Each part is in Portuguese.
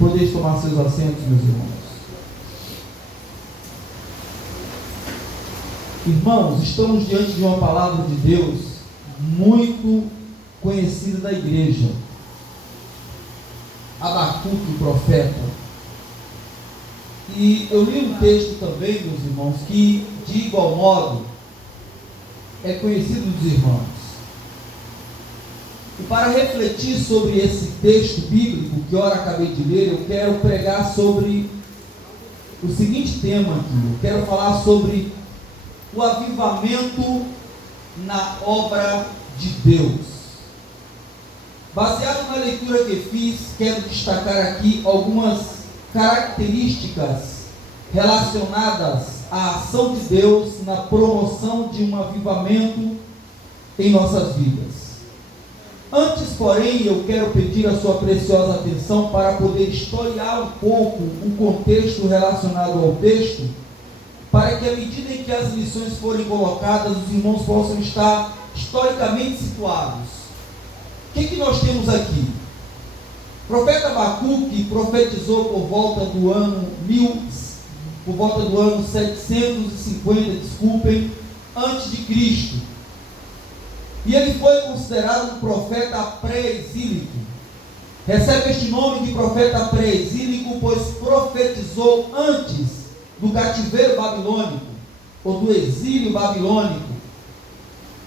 Podeis tomar seus assentos, meus irmãos. Irmãos, estamos diante de uma palavra de Deus muito conhecida da igreja. Abacuque, o profeta. E eu li um texto também, meus irmãos, que de igual modo é conhecido dos irmãos. E para refletir sobre esse texto bíblico que ora acabei de ler, eu quero pregar sobre o seguinte tema aqui. Eu quero falar sobre o avivamento na obra de Deus. Baseado na leitura que fiz, quero destacar aqui algumas características relacionadas à ação de Deus na promoção de um avivamento em nossas vidas. Antes, porém, eu quero pedir a sua preciosa atenção para poder historiar um pouco o contexto relacionado ao texto, para que à medida em que as lições forem colocadas, os irmãos possam estar historicamente situados. O que nós temos aqui? O profeta Abacuque profetizou por volta do ano 750, antes de Cristo. E ele foi considerado um profeta pré-exílico. Recebe este nome de profeta pré-exílico, pois profetizou antes do cativeiro babilônico, ou do exílio babilônico.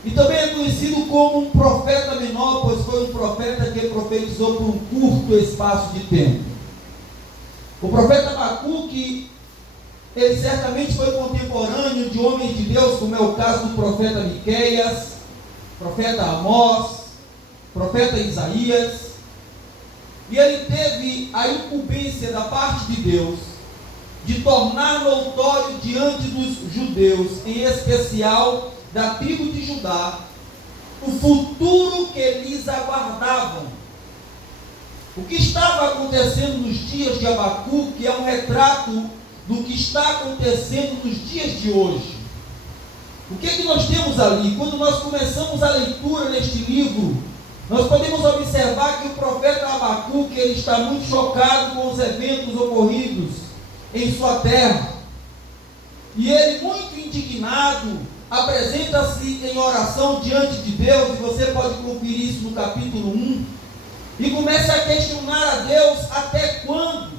E também é conhecido como um profeta menor, pois foi um profeta que profetizou por um curto espaço de tempo. O profeta Abacuque, ele certamente foi contemporâneo de homens de Deus, como é o caso do profeta Miqueias, profeta Amós, profeta Isaías. E ele teve a incumbência da parte de Deus de tornar notório diante dos judeus, em especial da tribo de Judá, o futuro que eles aguardavam. O que estava acontecendo nos dias de Abacuque é um retrato do que está acontecendo nos dias de hoje. O que nós temos ali? Quando nós começamos a leitura neste livro, nós podemos observar que o profeta Abacuque, ele está muito chocado com os eventos ocorridos em sua terra. E ele, muito indignado, apresenta-se em oração diante de Deus, e você pode conferir isso no capítulo 1, e começa a questionar a Deus até quando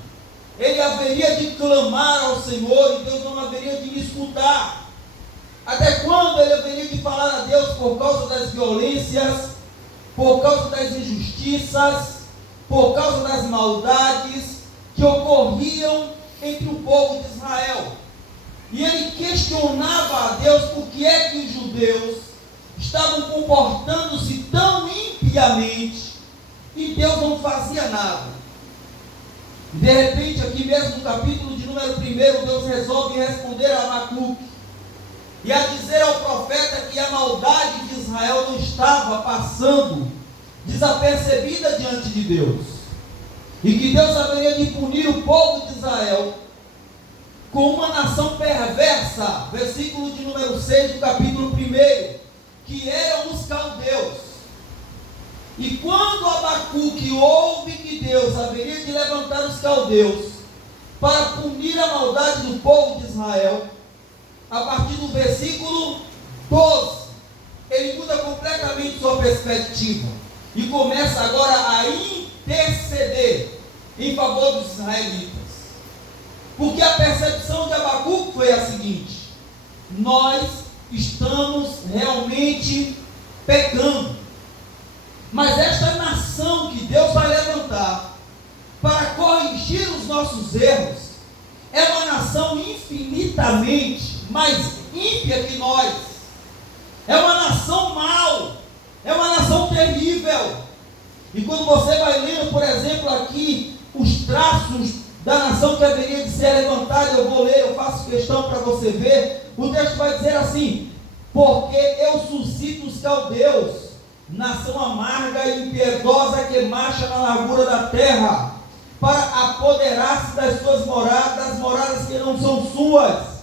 ele haveria de clamar ao Senhor e Deus não haveria de lhe escutar. Até quando ele haveria de falar a Deus por causa das violências, por causa das injustiças, por causa das maldades que ocorriam entre o povo de Israel. E ele questionava a Deus por que é que os judeus estavam comportando-se tão impiamente e Deus não fazia nada. E de repente, aqui mesmo no capítulo de número 1, Deus resolve responder a Abacuque e a dizer ao profeta que a maldade de Israel não estava passando desapercebida diante de Deus, e que Deus haveria de punir o povo de Israel com uma nação perversa, versículo de número 6 do capítulo 1, que eram os caldeus. E quando Abacuque ouve que Deus haveria de levantar os caldeus para punir a maldade do povo de Israel, a partir do versículo 12, ele muda completamente sua perspectiva e começa agora a interceder em favor dos israelitas. Porque a percepção de Abacuque foi a seguinte: nós estamos realmente pecando, mas esta nação que Deus vai levantar para corrigir os nossos erros é uma nação infinitamente mais ímpia que nós, é uma nação mau, é uma nação terrível. E quando você vai lendo, por exemplo, aqui os traços da nação que haveria de ser levantada, eu vou ler, eu faço questão para você ver, o texto vai dizer assim: porque eu suscito os caldeus, nação amarga e impiedosa que marcha na largura da terra, para apoderar-se das suas moradas, das moradas que não são suas.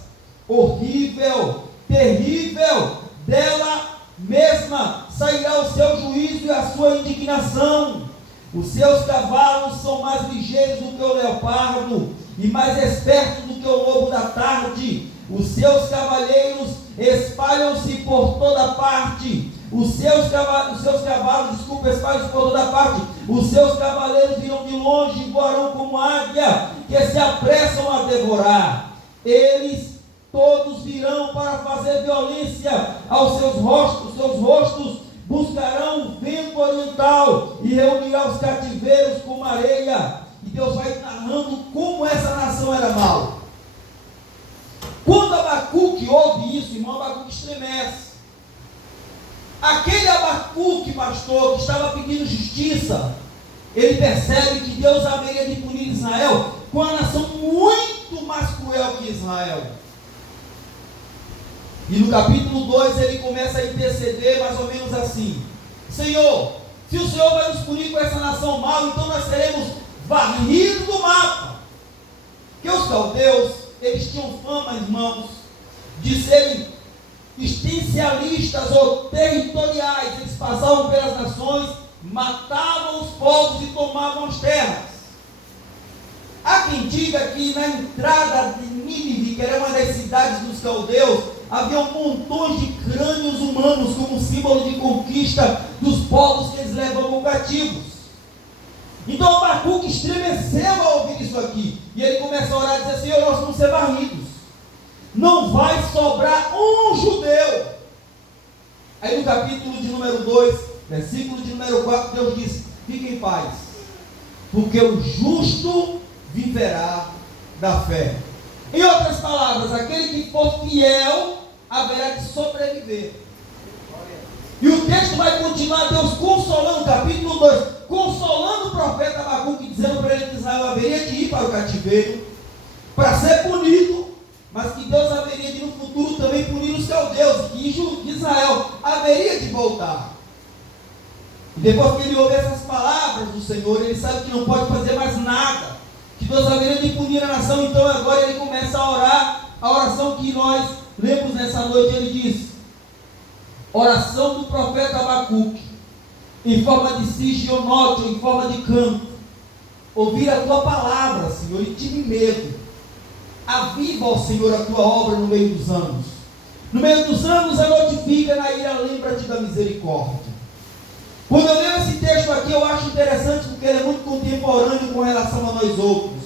Horrível, terrível, dela mesma sairá o seu juízo e a sua indignação. Os seus cavalos são mais ligeiros do que o leopardo e mais espertos do que o lobo da tarde. Os seus cavaleiros espalham-se por toda parte. Os seus cavalos, espalham-se por toda parte. Os seus cavaleiros virão de longe e voarão como águia, que se apressam a devorar. Eles todos virão para fazer violência aos seus rostos buscarão o vento oriental e reunirá os cativeiros como areia. E Deus vai narrando como essa nação era mal. Quando Abacuque ouve isso, irmão, Abacuque estremece. Aquele Abacuque, pastor, que estava pedindo justiça, ele percebe que Deus haveria de punir Israel com a nação muito mais cruel que Israel. E no capítulo 2 ele começa a interceder mais ou menos assim: Senhor, se o Senhor vai nos punir com essa nação mal, então nós seremos varridos do mapa. Porque os caldeus, eles tinham fama, irmãos, de serem existencialistas ou territoriais. Eles passavam pelas nações, matavam os povos e tomavam as terras. Há quem diga que na entrada de Nínive, que era uma das cidades dos caldeus, havia montões de crânios humanos como símbolo de conquista dos povos que eles levavam cativos. Então Abacuque estremeceu ao ouvir isso aqui. E ele começa a orar e dizer: Senhor, nós vamos ser varridos. Não vai sobrar um judeu. Aí no capítulo de número 2, versículo de número 4, Deus diz: fiquem em paz, porque o justo viverá da fé. Em outras palavras, aquele que for fiel haverá de sobreviver. E o texto vai continuar, Deus consolando, capítulo 2, consolando o profeta Abacuque, dizendo para ele que Israel haveria de ir para o cativeiro, para ser punido, mas que Deus haveria de no futuro também punir os caldeus, que Israel haveria de voltar. E depois que ele ouve essas palavras do Senhor, ele sabe que não pode fazer mais nada, que Deus haveria de punir a nação. Então agora ele começa a orar, a oração que nós lemos nessa noite. Ele diz: oração do profeta Abacuque, em forma de sigionote, em forma de canto: ouvir a tua palavra, Senhor, e tive medo. Aviva, ó Senhor, a tua obra no meio dos anos. No meio dos anos a notifica, na ira lembra-te da misericórdia. Quando eu leio esse texto aqui, eu acho interessante, porque ele é muito contemporâneo com relação a nós outros.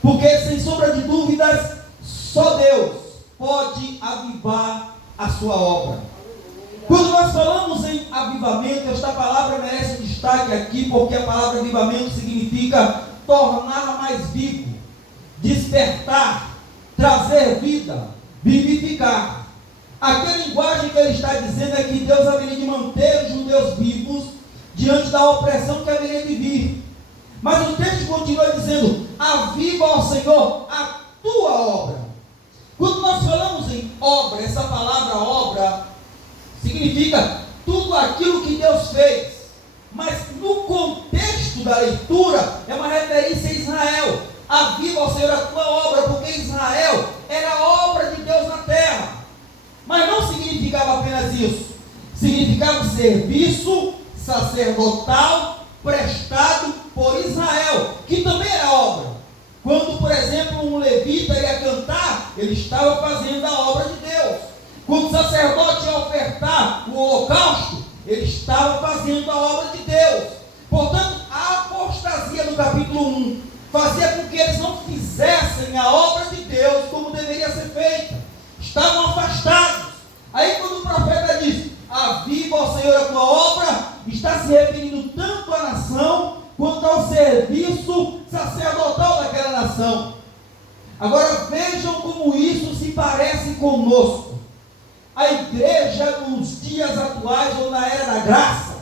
Porque, sem sombra de dúvidas, só Deus pode avivar a sua obra. Quando nós falamos em avivamento, esta palavra merece um destaque aqui, porque a palavra avivamento significa tornar mais vivo, despertar, trazer vida, vivificar. Aqui a linguagem que ele está dizendo é que Deus haveria de manter os judeus vivos diante da opressão que haveria de vir. Mas o texto continua dizendo: aviva, ó Senhor, a tua obra. Quando nós falamos em obra, essa palavra obra significa tudo aquilo que Deus fez. Mas no contexto da leitura é uma referência a Israel. Aviva, ó Senhor, a tua obra, porque Israel era a obra de Deus na terra. Mas não significava apenas isso. Significava serviço sacerdotal prestado por Israel, que também era obra. Quando, por exemplo, um levita ia cantar, ele estava fazendo a obra de Deus. Quando o sacerdote ia ofertar o holocausto, ele estava fazendo a obra de Deus. Portanto, a apostasia do capítulo 1 fazia com que eles não fizessem a obra de Deus como deveria ser feita. Estavam afastados. Aí quando o profeta diz: aviva, ó Senhor, a tua obra, está se referindo tanto à nação quanto ao serviço sacerdotal daquela nação. Agora vejam como isso se parece conosco. A igreja nos dias atuais, ou na era da graça,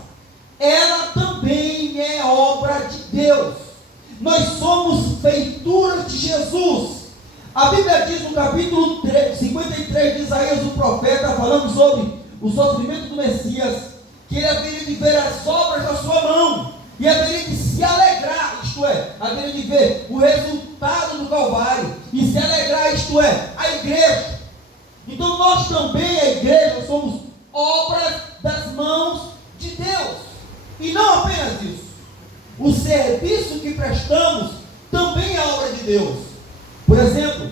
ela também é obra de Deus. Nós somos feituras de Jesus. A Bíblia diz no capítulo 53 de Isaías, o profeta, falando sobre o sofrimento do Messias, que ele haveria de ver as obras da sua mão, e haveria de se alegrar, isto é, haveria de ver o resultado do Calvário, e se alegrar, isto é, a igreja. Então nós também, a igreja, somos obras das mãos de Deus. E não apenas isso. O serviço que prestamos também é obra de Deus. Por exemplo,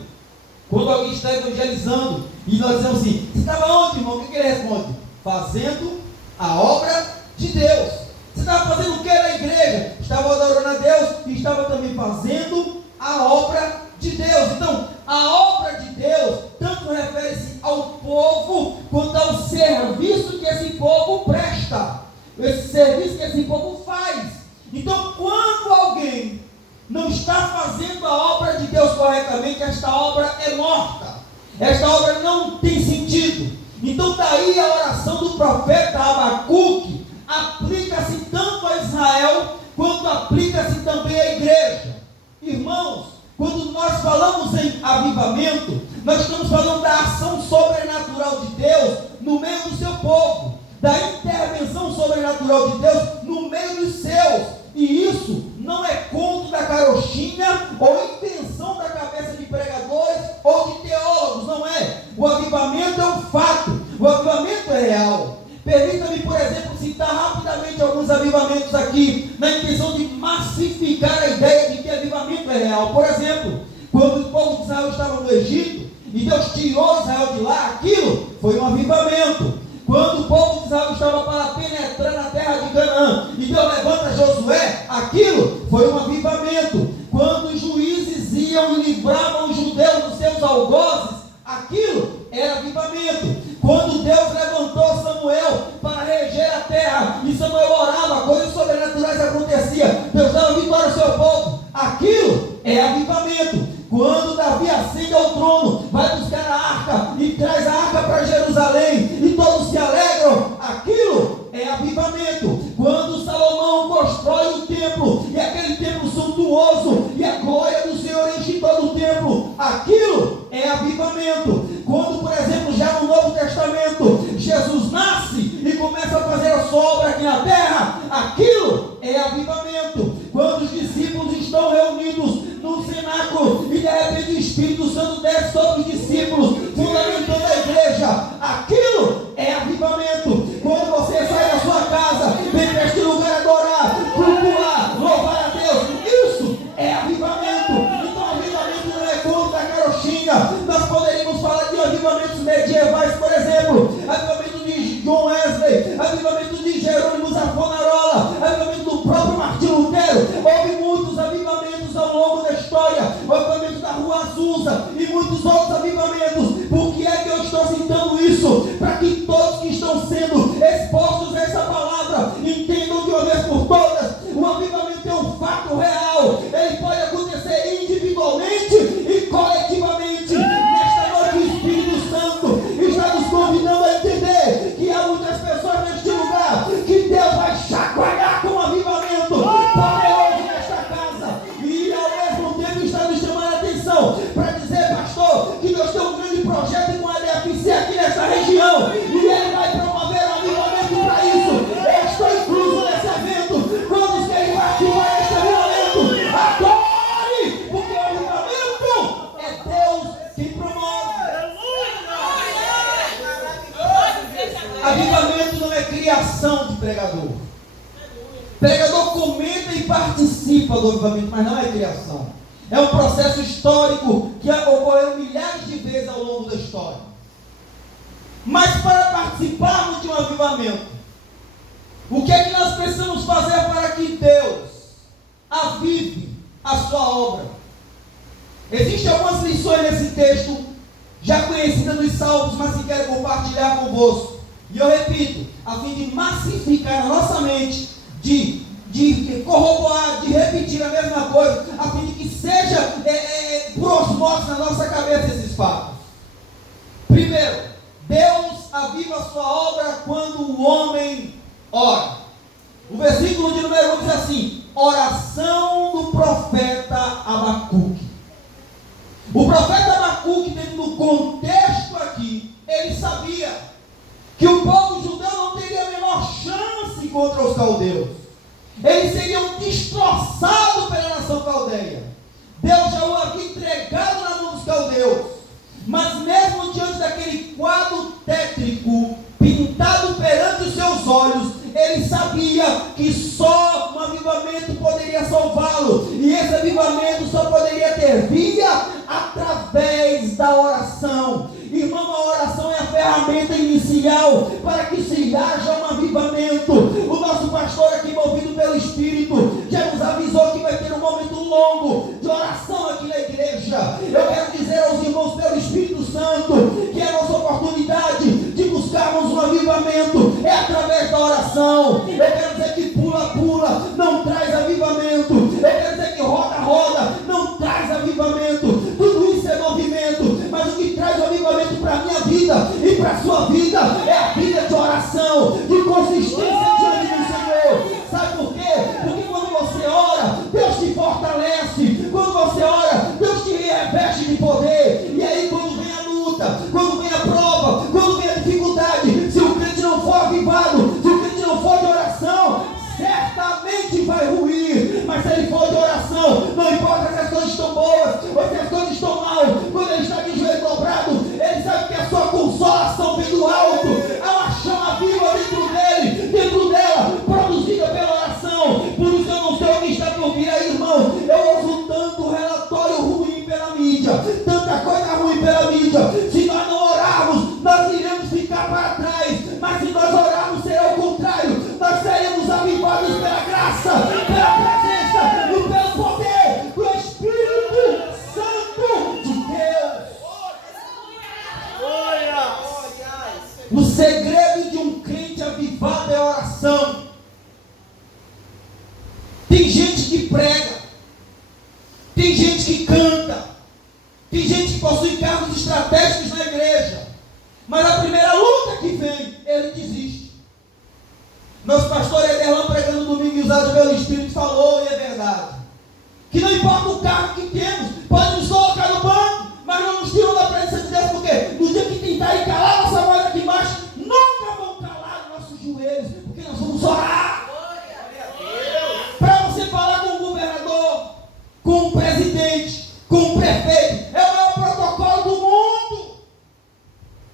quando alguém está evangelizando e nós dizemos assim: você estava onde, irmão? O que ele responde? Fazendo a obra de Deus. Você estava fazendo o que na igreja? Estava adorando a Deus e estava também fazendo a obra de Deus. Então, a obra de Deus tanto refere-se ao povo quanto ao serviço que esse povo presta, esse serviço que esse povo faz. Então, quando alguém não está fazendo a obra de Deus corretamente, esta obra é morta, esta obra não tem sentido. Então daí a oração do profeta Abacuque aplica-se tanto a Israel, quanto aplica-se também à igreja. Irmãos, quando nós falamos em avivamento, nós estamos falando da ação sobrenatural de Deus no meio do seu povo, da intervenção sobrenatural de Deus no meio dos seus. E isso não é conto da carochinha ou invenção da cabeça de pregadores ou de teólogos, não é. O avivamento é um fato, o avivamento é real. Permita-me, por exemplo, citar rapidamente alguns avivamentos aqui, na intenção de massificar a ideia de que avivamento é real. Por exemplo, quando o povo de Israel estava no Egito e Deus tirou Israel de lá, aquilo foi um avivamento. Quando o povo de Israel estava para penetrar na terra de Canaã e Deus levanta Josué, aquilo foi um avivamento. Quando os juízes iam e livravam os judeus dos seus algozes, aquilo era avivamento. Quando Deus levantou Samuel para reger a terra e Samuel orava, coisas sobrenaturais aconteciam, Deus dava vitória ao seu povo, aquilo é avivamento. Quando Davi ascende ao trono, vai buscar a arca e traz a arca para Jerusalém e todos se alegram, aquilo é avivamento. Quando Salomão constrói o templo e aquele templo suntuoso e a glória do Senhor enche todo o templo, aquilo é avivamento. Quando, por exemplo, já no Novo Testamento, Jesus nasce e começa a fazer a sua obra aqui na terra, aquilo é avivamento. Quando os discípulos estão reunidos no cenáculo e de repente o Espírito Santo desce sobre os discípulos, fundamentando a igreja, aquilo é avivamento. Quando você sai da sua casa, vem para este lugar adorar, cultuar, louvar a Deus, isso é avivamento. Então avivamento não é contra a carochinha. Nós poderíamos falar de avivamentos medievais, por exemplo, avivamento de John Wesley, avivamento de Jerônimo Savonarola, avivamento do próprio Martinho Lutero. Houve muitos avivamentos ao longo da história, o avivamento da Rua Azusa e muitos outros avivamentos. Por que é que eu estou citando isso? Para que todos que estão sendo expostos a essa palavra entendam de uma vez por todas: o avivamento é um fato real, ele pode acontecer individualmente e coletivamente. Nesta noite o Espírito Santo está nos convidando a entender que há muitas pessoas neste lugar que Deus vai chacoalhar com um avivamento poderoso nesta casa, e ao mesmo tempo está nos chamando a atenção para dizer: pastor, que Deus tem um grande projeto com a EDFC aqui nesta região, e Ele vai promover um avivamento para isso. Eu estou incluso nesse evento. Quando querem participar deste avivamento, adore, porque o avivamento é Deus quem promove. Avivamento não é criação de pregador. Pregador comenta e participa do avivamento, mas não é criação. É um processo histórico que ocorreu milhares de vezes ao longo da história. Mas para participarmos de um avivamento, o que é que nós precisamos fazer para que Deus avive a sua obra? Existem algumas lições nesse texto, já conhecidas dos Salmos, mas que quero compartilhar convosco. E eu repito, a fim de massificar na nossa mente, de corroborar, de repetir a mesma coisa, a fim de que seja por osmose na nossa cabeça esses fatos. Primeiro, Deus aviva a sua obra quando o homem ora. O versículo de número 1 diz assim: oração do profeta Abacuque. O profeta Abacuque, dentro do contexto aqui, ele sabia que o povo judeu não teria a menor chance contra os caldeus. Eles seriam destroçados pela nação caldeia. Deus já o havia entregado na mão dos caldeus. Mas mesmo diante daquele quadro tétrico, pintado perante os seus olhos, ele sabia que só um avivamento poderia esse avivamento só poderia ter via através da oração. Irmão, a oração é a ferramenta inicial para que se haja um avivamento. O nosso pastor aqui, movido pelo Espírito, já nos avisou que vai ter um momento longo de oração aqui na igreja. Eu quero dizer aos irmãos pelo Espírito Santo que a nossa oportunidade de buscarmos um avivamento é através da oração. Eu quero dizer que pula não traz avivamento. Eu quero dizer que roda não traz avivamento. Tudo isso é movimento, mas o que traz o avivamento para a minha vida e para a sua vida é a vida de oração, de consistência diante do Senhor. Sabe por quê? Porque quando você ora, Deus te fortalece. Quando você ora, Deus te reveste de poder. E aí quando vem a luta, quando vem a prova, quando vem a dificuldade, se o crente não for avivado, se o crente não for de oração, certamente vai ruir. Mas se ele for de oração, não importa se as coisas estão boas ou se as coisas estão mal, quando ele está de joelho dobrado, ele sabe que a sua consolação vem do alto. Há uma chama viva dentro dela, produzida pela oração. Por isso eu não sei o que está por vir aí, irmão. Eu ouço tanto relatório ruim pela mídia, tanta coisa ruim pela mídia. Se nós não orarmos, nós iremos ficar para trás. Mas se nós orarmos, será o contrário. Nós seremos avivados pela graça, pela presença e pelo poder do Espírito Santo de Deus. O segredo de um crente avivado é a oração. Tem gente que prega, tem gente que canta, tem gente que possui cargos estratégicos na igreja, mas a primeira luta que vem, ele desiste. Nosso pastor Ederlan, pregando domingo e usado pelo Espírito, falou, e é verdade, que não importa o cargo que temos, pode nos colocar no banco, mas não nos tiram da presença de Deus, porque no dia que tentarem calar nossa voz aqui embaixo, nunca vão calar nossos joelhos, porque nós vamos orar. Para você falar com o governador, com o presidente, com o prefeito, é o maior protocolo do mundo.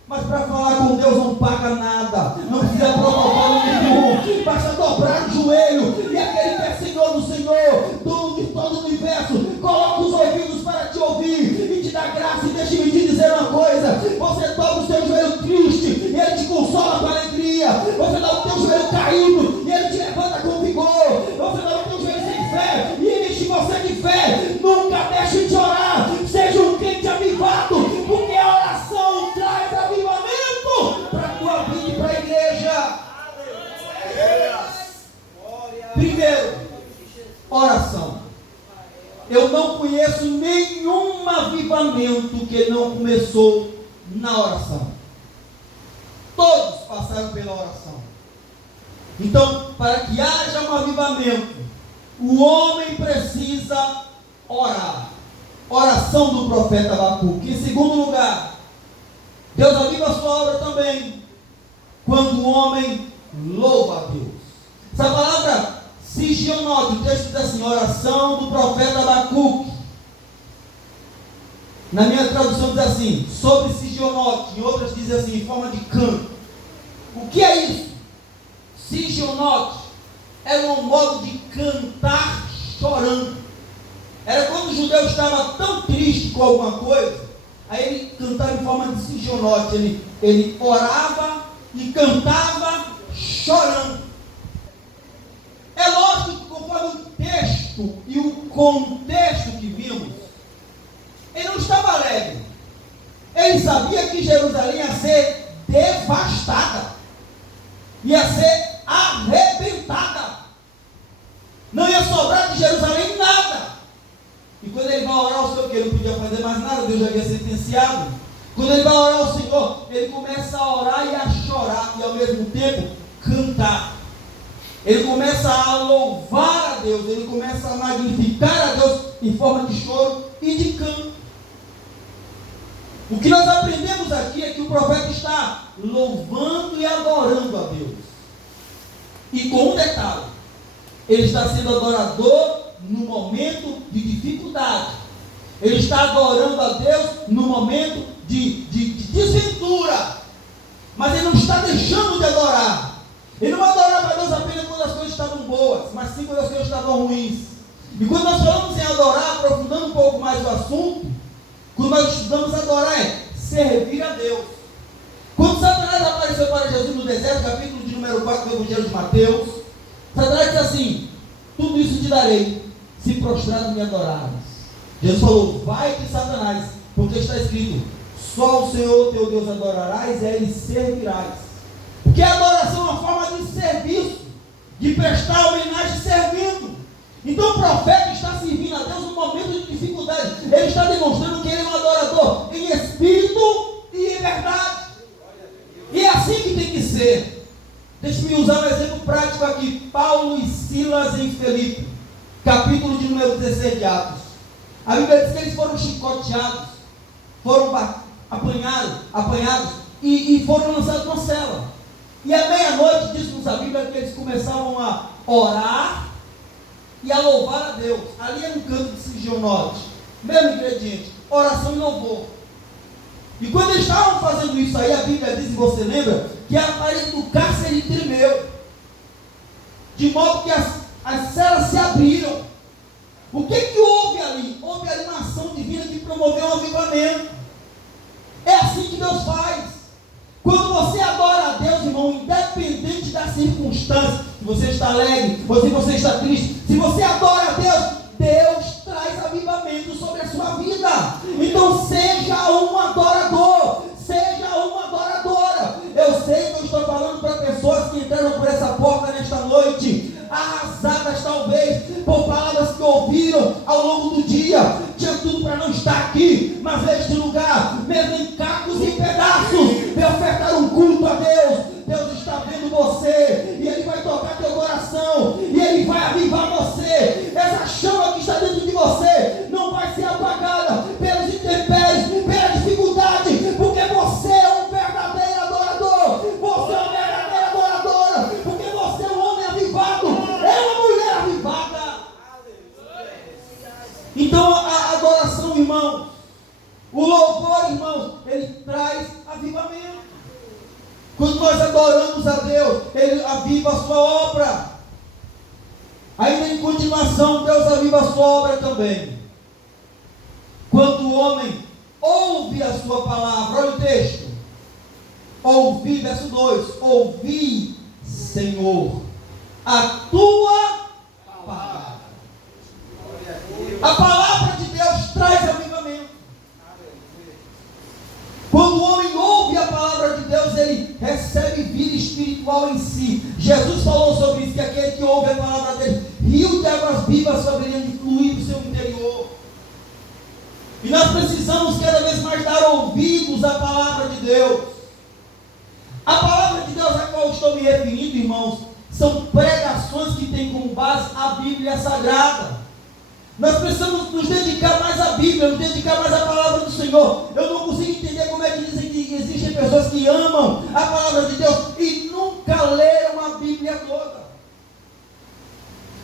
Mas para falar com Deus não paga nada, não precisa protocolo nenhum, basta dobrar o joelho, e aquele que é Senhor do Senhor, dono de todo o universo, coloca os ouvidos para te ouvir e te dá graça. E deixe-me te dizer uma coisa: você dobra o seu joelho triste e ele te consola com alegria. Você dá o teu joelho caído e ele te levanta com vigor. Você dá o teu joelho sem fé e ele enche você de fé. Nunca deixe de orar, seja um crente avivado, porque a oração traz avivamento para a tua vida e para a igreja. Primeiro, oração. Eu não conheço nenhum avivamento que não começou na oração. Todos passaram pela oração. Então, para que haja um avivamento, o homem precisa orar. Oração do profeta Abacuque. Em segundo lugar, Deus aviva a sua obra também quando o homem louva a Deus. Essa palavra sigionote, o texto diz assim: oração do profeta Abacuque. Na minha tradução diz assim, sobre sigionote, em outras diz assim, em forma de canto. O que é isso? Sigionote era um modo de cantar chorando. Era quando o judeu estava tão triste com alguma coisa, aí ele cantava em forma de sigionote. Ele orava e cantava chorando. É lógico que conforme o texto e o contexto que vimos, ele não estava alegre. Ele sabia que Jerusalém ia ser devastada, ia ser arrebentada, não ia sobrar de Jerusalém nada. E quando ele vai orar ao Senhor, que ele não podia fazer mais nada, Deus já havia sentenciado. Quando ele vai orar ao Senhor, ele começa a orar e a chorar, e ao mesmo tempo cantar. Ele começa a louvar a Deus, ele começa a magnificar a Deus em forma de choro e de canto. O que nós aprendemos aqui é que o profeta está louvando e adorando a Deus. E com um detalhe: ele está sendo adorador no momento de dificuldade. Ele está adorando a Deus no momento de desventura. Mas ele não está deixando de adorar. Ele não adorava a Deus apenas quando as coisas estavam boas, mas sim quando as coisas estavam ruins. E quando nós falamos em adorar, aprofundando um pouco mais o assunto, quando nós estudamos adorar é servir a Deus. Quando Satanás apareceu para Jesus no deserto, capítulo de número 4 do Evangelho de Mateus, Satanás diz assim: tudo isso te darei, se prostrado me adorares. Jesus falou: vai-te, Satanás, porque está escrito: só o Senhor teu Deus adorarás e a Ele servirás. Porque a adoração é uma forma de serviço, de prestar homenagem servindo. Então o profeta está servindo a Deus no momento de dificuldade. Ele está demonstrando que ele é um adorador em espírito e em verdade. E é assim que tem que ser. Deixe-me usar um exemplo prático aqui. Paulo e Silas em Filipe, capítulo de número 16 de Atos. A Bíblia diz que eles foram chicoteados, foram apanhados e foram lançados numa cela. E à meia-noite, diz-nos a Bíblia, que eles começavam a orar e a louvar a Deus. Ali era um canto de Sigionote, mesmo ingrediente, oração e louvor. E quando eles estavam fazendo isso aí, a Bíblia diz, e você lembra, que a parede do cárcere tremeu, de modo que as celas se abriram. O que houve ali? Houve ali uma ação divina que promoveu um avivamento. É assim que Deus faz. Quando você adora a Deus, irmão, independente da circunstância, se você está alegre, ou se você está triste, se você adora a Deus, Deus traz avivamento sobre a sua vida. Então seja um adorador, seja uma adoradora. Eu sei que eu estou falando para pessoas que entraram por essa porta nesta noite, arrasadas talvez por palavras que ouviram ao longo do dia, tinha tudo para não estar aqui, mas neste lugar, mesmo em cacos e pedaços, de ofertar um culto a Deus. Deus está vendo você, e Ele vai tocar teu coração, e Ele vai avivar você. Essa chama que está dentro de você não vai ser apagada pelos intempéries, pela dificuldade, porque você é um verdadeiro adorador, você é uma verdadeira adoradora, porque você é um homem avivado, é uma mulher avivada. Então a adoração, irmãos, o louvor, irmãos, ele traz avivamento. Quando nós adoramos a Deus, Ele aviva a sua obra. Ainda em continuação, Deus aviva a sua obra também. Quando o homem ouve a sua palavra, olha o texto. Ouvi, verso 2, ouvi, Senhor, a tua palavra. A palavra de Deus traz avivamento. Quando o homem ouve a palavra de Deus, ele recebe vida espiritual em si. Jesus falou sobre isso, que aquele que ouve a palavra dele, rio de águas vivas haveriam de fluir do seu interior. E nós precisamos cada vez mais dar ouvidos à palavra de Deus. A palavra de Deus a qual estou me referindo, irmãos, são pregações que têm como base a Bíblia Sagrada. Nós precisamos nos dedicar mais à Bíblia, nos dedicar mais à palavra do Senhor. Eu não consigo entender como é que dizem que existem pessoas que amam a palavra de Deus e nunca leram a Bíblia toda.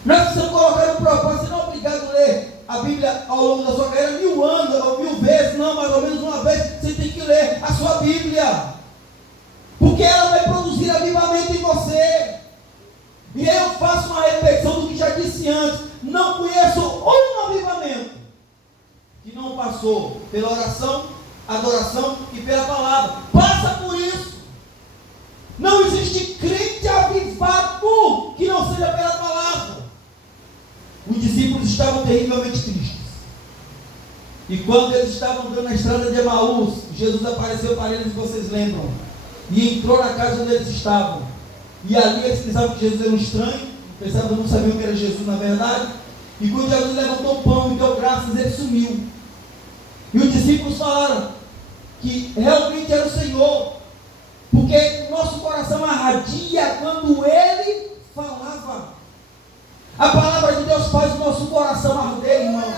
Nós precisamos colocar um propósito. Você não é obrigado a ler a Bíblia ao longo da sua carreira 1000 anos, ou 1000 vezes, não, mais ou menos uma vez. Você tem que ler a sua Bíblia, porque ela vai produzir avivamento em você. E eu faço uma repetição do que já disse antes. Não conheço um avivamento que não passou pela oração, adoração e pela palavra. Passa por isso. Não existe crente avivado que não seja pela palavra. Os discípulos estavam terrivelmente tristes. E quando eles estavam andando na estrada de Emaús, Jesus apareceu para eles, vocês lembram, e entrou na casa onde eles estavam. E ali eles pensavam que Jesus era um estranho, pensavam que não sabiam que era Jesus na verdade. E quando Jesus levantou o pão e deu graças, ele sumiu. E os discípulos falaram que realmente era o Senhor, porque o nosso coração ardia quando ele falava. A palavra de Deus faz o nosso coração arder, irmão.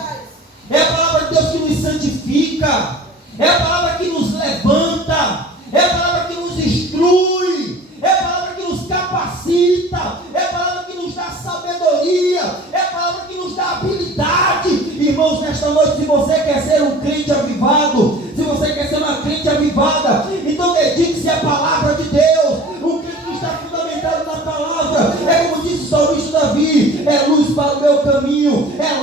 É a palavra de Deus que nos santifica, é a palavra que nos levanta, é a palavra que nos instrui, é a palavra que nos capacita, é a palavra que nos dá sabedoria, é a palavra que nos dá habilidade. Irmãos, nesta noite, se você quer ser um crente avivado, se você quer ser uma crente avivada, então dedique-se à palavra de Deus. Um crente que está fundamentado na palavra, é como disse o salmista Davi, é luz para o meu caminho, é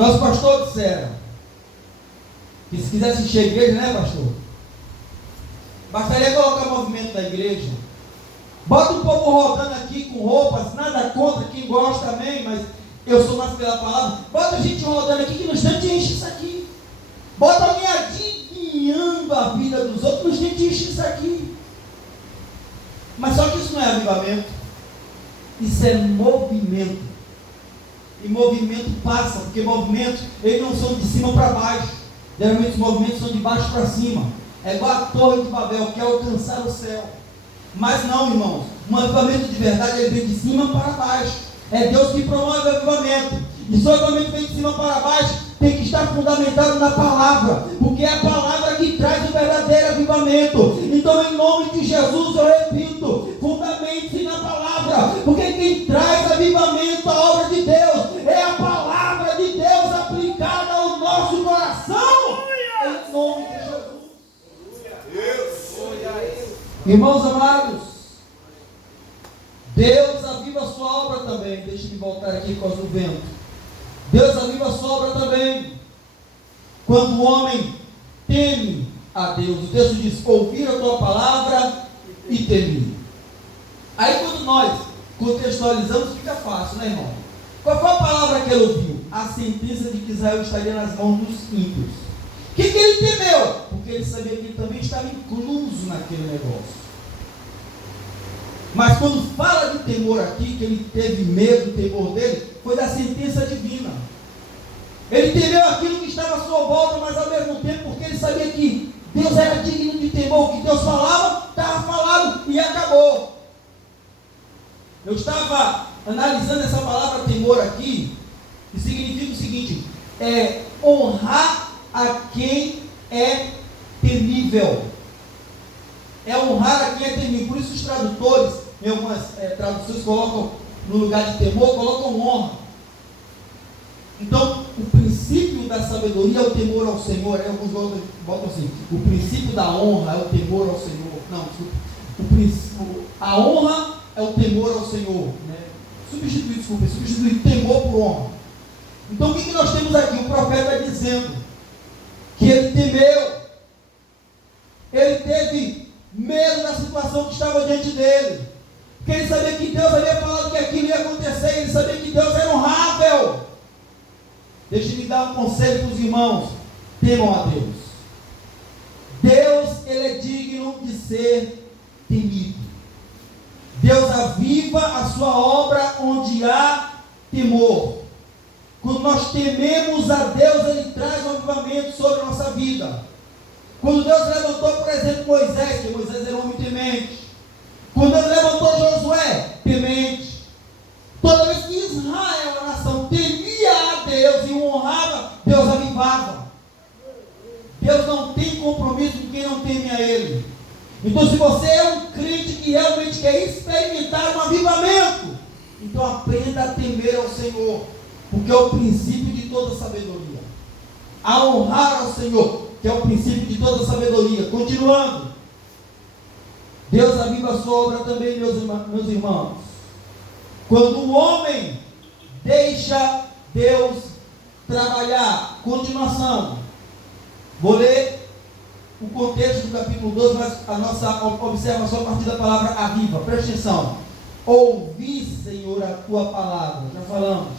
Nosso pastor disseram que se quisesse encher a igreja, né, pastor? Bastaria colocar movimento da igreja. Bota o povo rodando aqui com roupas, nada contra quem gosta, amém, mas eu sou mais pela palavra. Bota a gente rodando aqui que no instante enche isso aqui. Bota alguém adivinhando a vida dos outros, no instante enche isso aqui. Mas só que isso não é avivamento. Isso é movimento. E movimento passa, porque movimentos, eles não são de cima para baixo. Geralmente os movimentos são de baixo para cima. É igual a Torre de Babel, que é alcançar o céu. Mas não, irmãos, um avivamento de verdade, ele vem de cima para baixo. É Deus que promove o avivamento. E se o avivamento vem de cima para baixo, tem que estar fundamentado na palavra, porque é a palavra que traz o verdadeiro avivamento. Então, em nome de Jesus, eu repito, fundamente-se na palavra, porque quem traz avivamento à obra de Deus é a palavra de Deus aplicada ao nosso coração, em nome de Jesus. Irmãos amados, Deus aviva a sua obra também. Deixa-me voltar aqui por causa do vento. Deus aviva a sua obra também quando o homem teme a Deus. O texto diz: ouvir a tua palavra e temer. Aí quando nós contextualizamos, fica fácil, né, irmão? Qual foi a palavra que ele ouviu? A sentença de que Israel estaria nas mãos dos ímpios. O que ele temeu? Porque ele sabia que ele também estava incluso naquele negócio. Mas quando fala de temor aqui, que ele teve medo, o temor dele, foi da sentença divina. Ele temeu aquilo que estava à sua volta, mas ao mesmo tempo, porque ele sabia que Deus era digno de temor, o que Deus falava, estava falado e acabou. Eu estava analisando essa palavra temor aqui, e significa o seguinte: é honrar a quem é temível. É honrar a quem é temível. Por isso os tradutores, em algumas traduções, colocam no lugar de temor, colocam honra. Então, o princípio da sabedoria é o temor ao Senhor. Alguns botam assim: o princípio da honra é o temor ao Senhor. Não, desculpa. A honra é o temor ao Senhor, né? Substituir temor por honra. Então, o que nós temos aqui? O profeta dizendo que ele temeu, ele teve medo da situação que estava diante dele, porque ele sabia que Deus havia falado que aquilo ia acontecer, ele sabia que Deus era honrável. Deixa-me dar um conselho para os irmãos: temam a Deus. Deus, ele é digno de ser temido. Deus aviva a sua obra onde há temor. Quando nós tememos a Deus, ele traz um avivamento sobre a nossa vida. Quando Deus levantou, por exemplo, Moisés, que Moisés era um homem temente. Quando Deus levantou Josué, temente. Toda vez que Israel, a nação, temia a Deus e o honrava, Deus avivava. Deus não tem compromisso com quem não teme a Ele. Então, se você é um crente que realmente quer experimentar um avivamento, então aprenda a temer ao Senhor, porque é o princípio de toda sabedoria. A honrar ao Senhor, que é o princípio de toda sabedoria. Continuando, Deus aviva a sua obra também, meus irmãos, quando o homem deixa Deus trabalhar. Continuação, vou ler o contexto do capítulo 12, mas a nossa observação a partir da palavra aviva. Presta atenção: ouvi, Senhor, a tua palavra, já falamos,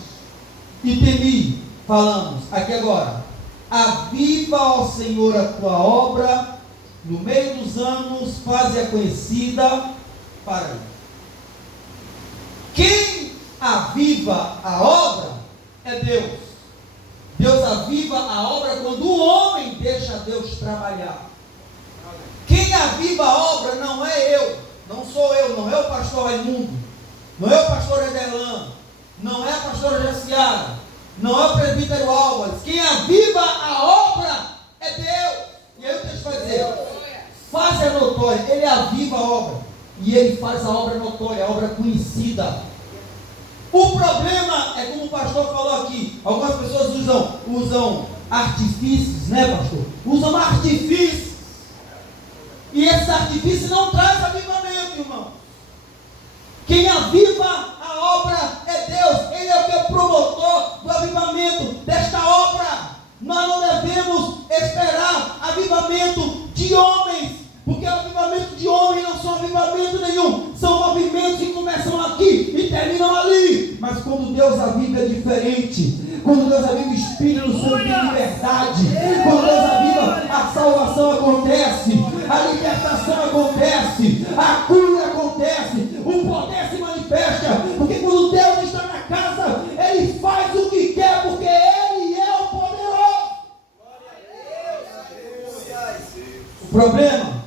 e temi, falamos. Aqui agora: aviva, ó Senhor, a tua obra, no meio dos anos, faze-a conhecida para ele. Quem aviva a obra é Deus. Deus aviva a obra quando o homem deixa Deus trabalhar. Quem aviva a obra não é eu, não sou eu, não é o pastor Raimundo, não é o pastor Edelan, não é a pastora Jaciara, não é o presbítero Álvares. Quem aviva a obra é Deus. E aí o texto vai dizer: faça notória. Ele aviva a obra e ele faz a obra notória, a obra conhecida. O problema é, como o pastor falou aqui, algumas pessoas usam artifícios, né, pastor? Usam artifícios, e esses artifícios não trazem avivamento, irmão. Quem aviva a obra é Deus. Ele é o que é o promotor do avivamento desta Nós não devemos esperar avivamento de homens, porque avivamento de homens não são avivamento nenhum, são movimentos que começam aqui e terminam ali. Mas quando Deus aviva é diferente. Quando Deus aviva o Espírito Santo de liberdade, quando Deus aviva, a salvação acontece, a libertação acontece, a cura acontece, o poder se manifesta, porque quando Deus está na casa, Ele faz o que quer, porque Ele é o poderoso. O problema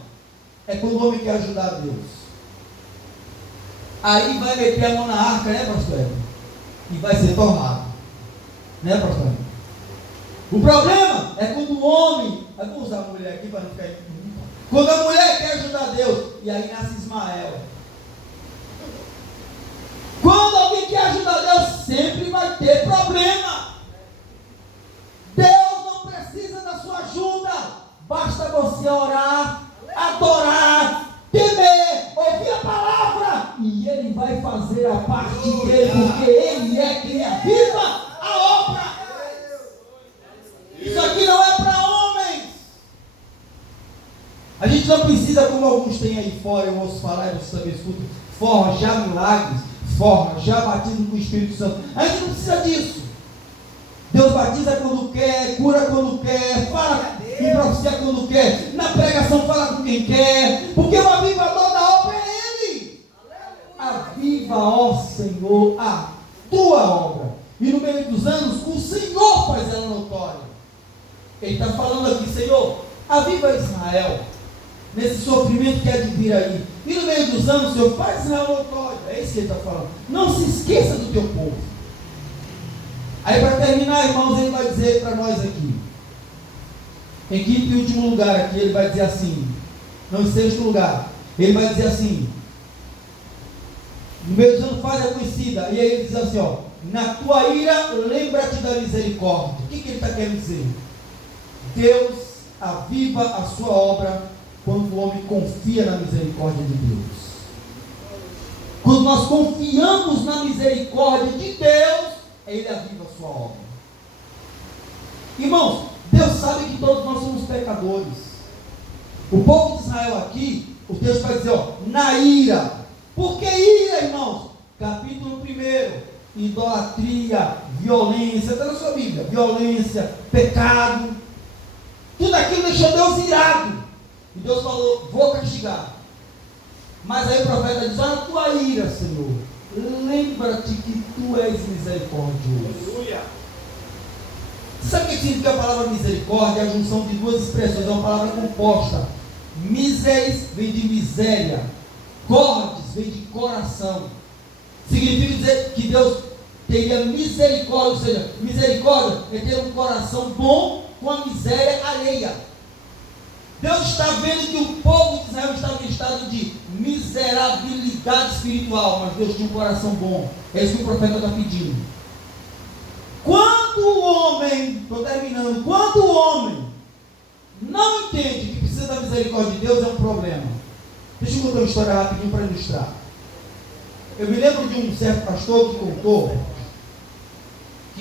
é quando o homem quer ajudar a Deus. Aí vai meter a mão na arca, né, pastor? E vai ser torrado. Né, pastor? O problema é quando o homem, eu vou usar a mulher aqui para não ficar. Quando a mulher quer ajudar Deus, e aí nasce Ismael. Quando alguém quer ajudar Deus, sempre vai ter problema. Deus não precisa da sua ajuda, basta você orar, adorar, temer, ouvir a palavra, e Ele vai fazer a parte dele, porque Ele é quem aviva a obra. Isso aqui não é para homens. A gente não precisa, como alguns têm aí fora, eu ouço falar, e você também escuta, forjar milagres, forjar batismo com o Espírito Santo. A gente não precisa disso. Deus batiza quando quer, cura quando quer, fala em profecia quando quer, na pregação fala com quem quer, porque o avivador da obra é Ele. Aviva, ó Senhor, a tua obra. E no meio dos anos, o Senhor faz ela notória. Ele está falando aqui, Senhor, aviva Israel, nesse sofrimento que é de vir aí. E no meio dos anos, Senhor, faz Israel notório. É isso que ele está falando. Não se esqueça do teu povo. Aí para terminar, irmãos, ele vai dizer para nós aqui, em quinto e último lugar aqui, ele vai dizer assim, não em sexto lugar, ele vai dizer assim, no meio dos anos faz a conhecida, e aí ele diz assim, ó, na tua ira, lembra-te da misericórdia. O que ele está querendo dizer? Deus aviva a sua obra quando o homem confia na misericórdia de Deus. Quando nós confiamos na misericórdia de Deus, Ele aviva a sua obra. Irmãos, Deus sabe que todos nós somos pecadores. O povo de Israel aqui, o texto vai dizer, ó, na ira. Por que ira, irmãos? Capítulo 1. Idolatria, violência, está na sua Bíblia, violência, pecado, tudo aquilo deixou Deus irado, e Deus falou, vou castigar. Mas aí o profeta diz, olha a tua ira, Senhor, lembra-te que tu és misericordioso. Sabe o que significa a palavra misericórdia? É a junção de duas expressões, é uma palavra composta. Miseris vem de miséria, cordes vem de coração. Significa dizer que Deus teria misericórdia, ou seja, misericórdia é ter um coração bom com a miséria alheia. Deus está vendo que o povo de Israel estava em estado de miserabilidade espiritual, mas Deus tinha um coração bom. É isso que o profeta está pedindo. Quando o homem, estou terminando, quando o homem não entende que precisa da misericórdia de Deus, é um problema. Deixa eu contar uma história rapidinho para ilustrar. Eu me lembro de um certo pastor que contou